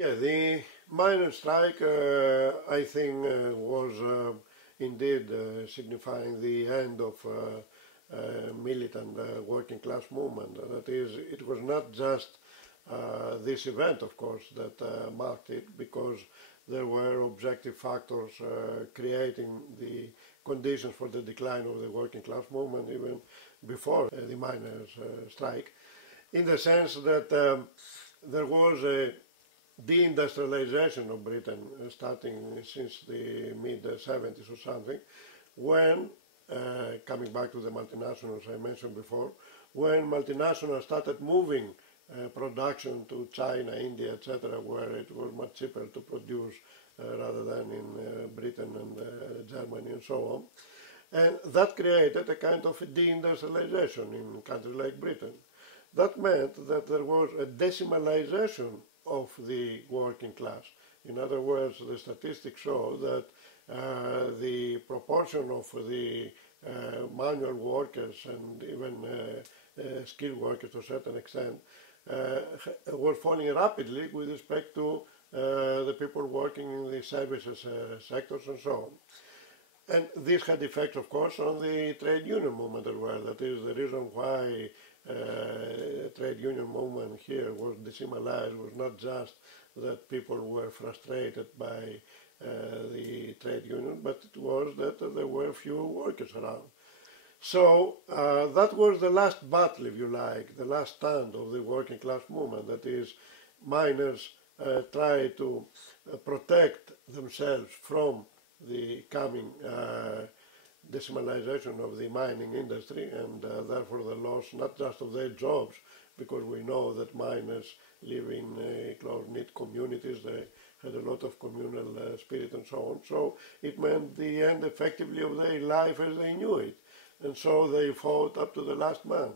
Yeah, the miners' strike, I think, was indeed signifying the end of militant working class movement. That is, it was not just this event, of course, that marked it, because there were objective factors creating the conditions for the decline of the working class movement even before the miners' strike, in the sense that there was a deindustrialization of Britain starting since the mid-70s or something, when, coming back to the multinationals I mentioned before, when multinationals started moving production to China, India, etc., where it was much cheaper to produce rather than in Britain and Germany and so on. And that created a kind of deindustrialization in countries like Britain. That meant that there was a decimalization of the working class. In other words, the statistics show that the proportion of the manual workers and even skilled workers to a certain extent was falling rapidly with respect to the people working in the services sectors and so on. And this had effects, of course, on the trade union movement as well. That is the reason why trade union movement here was decimalized, was not just that people were frustrated by the trade union, but it was that there were few workers around. So that was the last battle, if you like, the last stand of the working class movement. That is, miners try to protect themselves from the coming decimalization of the mining industry, and therefore the loss not just of their jobs, because we know that miners live in close-knit communities, they had a lot of communal spirit and so on. So it meant the end effectively of their life as they knew it, and so they fought up to the last man.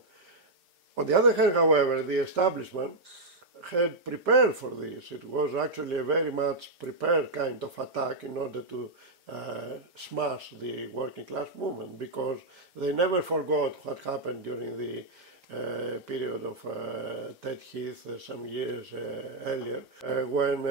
On the other hand, however, the establishment had prepared for this. It was actually a very much prepared kind of attack in order to smash the working class movement, because they never forgot what happened during the period of Ted Heath some years earlier, when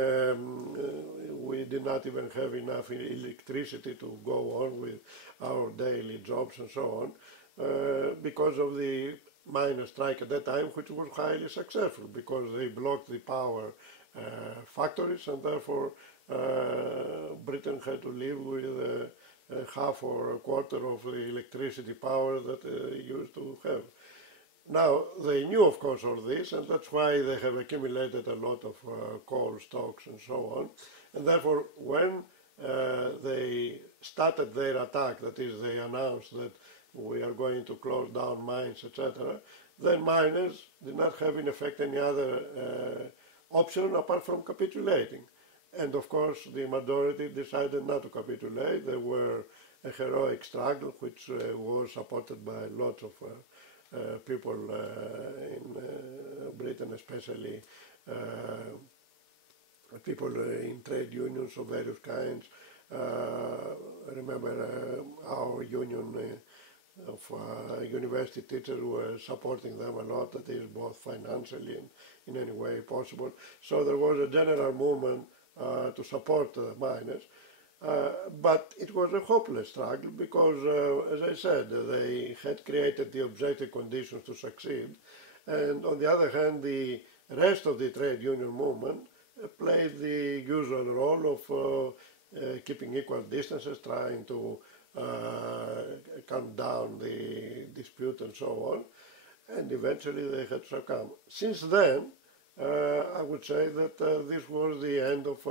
we did not even have enough electricity to go on with our daily jobs and so on, because of the miners' strike at that time, which was highly successful, because they blocked the power factories, and therefore Britain had to live with half or a quarter of the electricity power that they used to have. Now, they knew, of course, all this, and that's why they have accumulated a lot of coal stocks and so on. And therefore, when they started their attack, that is, they announced that we are going to close down mines, etc., then miners did not have, in effect, any other option apart from capitulating. And of course, the majority decided not to capitulate. There were a heroic struggle, which was supported by lots of people in Britain, especially people in trade unions of various kinds. I remember our union of university teachers were supporting them a lot, that is, both financially and in any way possible. So there was a general movement to support the miners, but it was a hopeless struggle because, as I said, they had created the objective conditions to succeed, and on the other hand, the rest of the trade union movement played the usual role of keeping equal distances, trying to calm down the dispute and so on, and eventually they had succumbed. Since then, I would say that this was the end of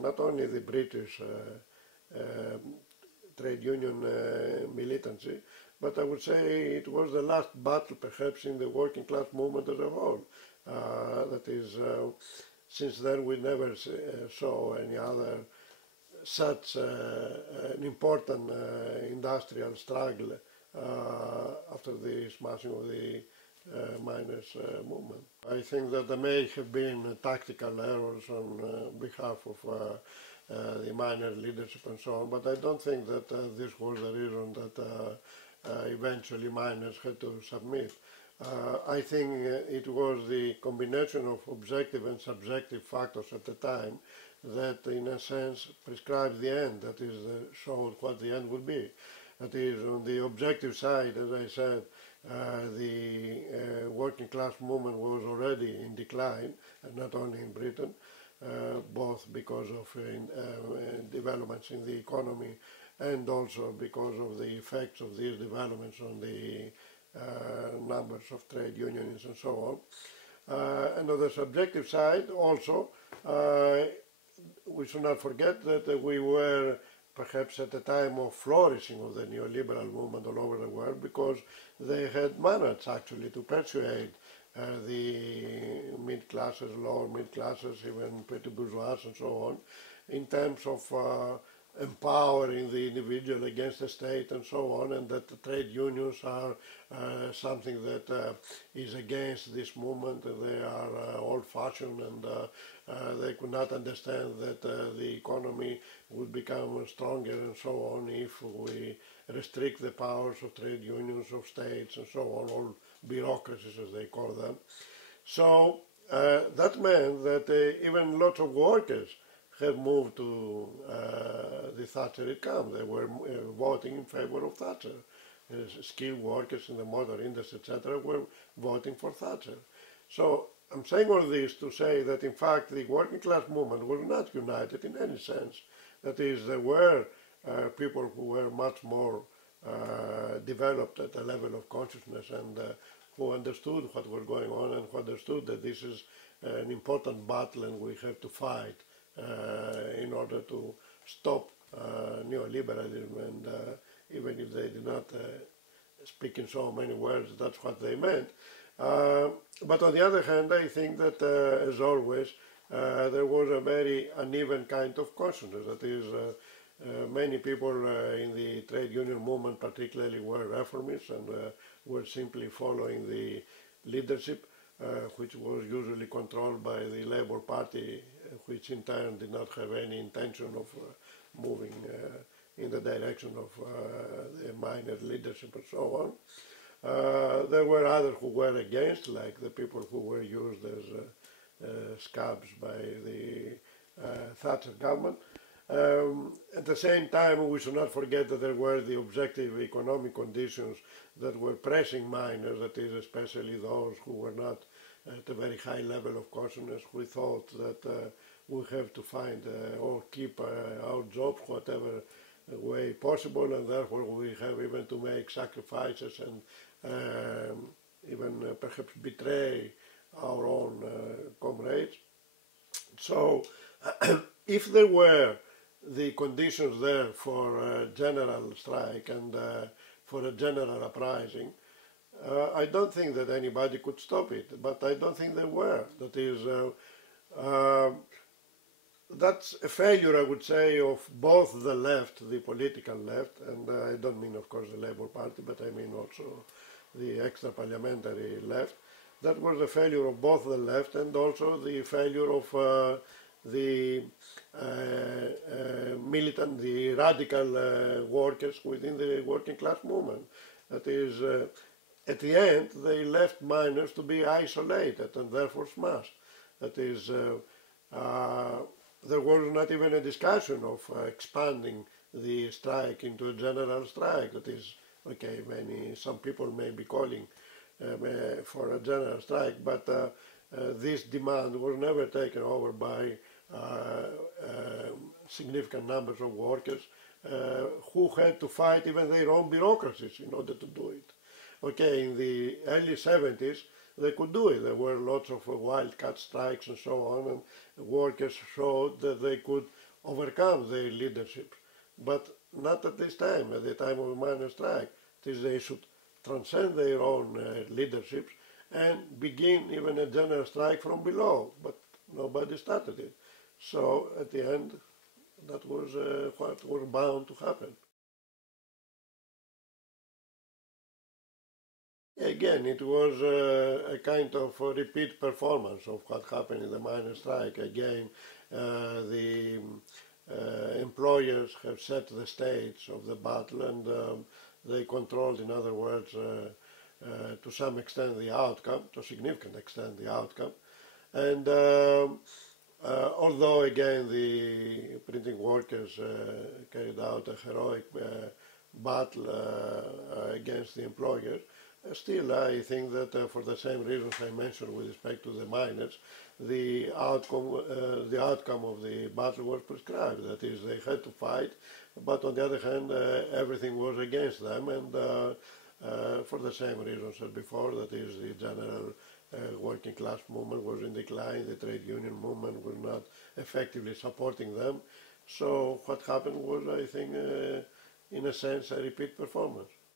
not only the British trade union militancy, but I would say it was the last battle perhaps in the working class movement as a whole. That is, since then we never saw any other such an important industrial struggle after the smashing of the miners' movement. I think that there may have been tactical errors on behalf of the miner leadership and so on, but I don't think that this was the reason that eventually miners had to submit. I think it was the combination of objective and subjective factors at the time that, in a sense, prescribed the end, that is, showed what the end would be. That is, on the objective side, as I said, the working class movement was already in decline, and not only in Britain, both because of developments in the economy and also because of the effects of these developments on the numbers of trade unions and so on. And on the subjective side also, we should not forget that we were perhaps at the time of flourishing of the neoliberal movement all over the world, because they had managed actually to persuade the mid-classes, lower mid-classes, even petty bourgeois and so on, in terms of empowering the individual against the state and so on, and that the trade unions are something that is against this movement. They are old-fashioned, and they could not understand that the economy would become stronger and so on if we restrict the powers of trade unions, of states and so on, all bureaucracies as they call them. So that meant that even lots of workers have moved to the Thatcherist camp. They were voting in favor of Thatcher. Skilled workers in the motor industry, etc., were voting for Thatcher. So I'm saying all this to say that, in fact, the working class movement was not united in any sense. That is, there were people who were much more developed at the level of consciousness and who understood what was going on and who understood that this is an important battle and we have to fight in order to stop neoliberalism, and even if they did not speak in so many words, that's what they meant. But on the other hand, I think that, as always, there was a very uneven kind of consciousness. That is, many people in the trade union movement particularly were reformists and were simply following the leadership, which was usually controlled by the Labour Party, which in turn did not have any intention of moving in the direction of the minor leadership and so on. There were others who were against, like the people who were used as scabs by the Thatcher government. At the same time, we should not forget that there were the objective economic conditions that were pressing miners, that is, especially those who were not at a very high level of consciousness. We thought that we have to find or keep our jobs whatever way possible, and therefore we have even to make sacrifices and even perhaps betray our own comrades. So if there were the conditions there for a general strike and for a general uprising, I don't think that anybody could stop it, but I don't think there were. That is, that's a failure, I would say, of both the left, the political left, and I don't mean, of course, the Labour Party, but I mean also the extra-parliamentary left. That was the failure of both the left and also the failure of the militant, the radical workers within the working class movement. That is, at the end, they left miners to be isolated and therefore smashed. That is, there was not even a discussion of expanding the strike into a general strike. That is, okay, some people may be calling for a general strike, but this demand was never taken over by significant numbers of workers who had to fight even their own bureaucracies in order to do it. Okay, in the early 70s, they could do it. There were lots of wildcat strikes and so on, and workers showed that they could overcome their leadership. But not at this time, at the time of a minor strike. It is they should transcend their own leaderships and begin even a general strike from below. But nobody started it. So at the end, that was what was bound to happen. Again, it was a kind of a repeat performance of what happened in the miners' strike. Again, the employers have set the stage of the battle, and they controlled, in other words, to some extent the outcome, to a significant extent the outcome. And although again the printing workers carried out a heroic battle against the employers, still I think that for the same reasons I mentioned with respect to the miners, the outcome of the battle was prescribed. That is, they had to fight, but on the other hand, everything was against them, and for the same reasons as before, that is, the general working class movement was in decline, the trade union movement was not effectively supporting them. So what happened was, I think, in a sense, a repeat performance.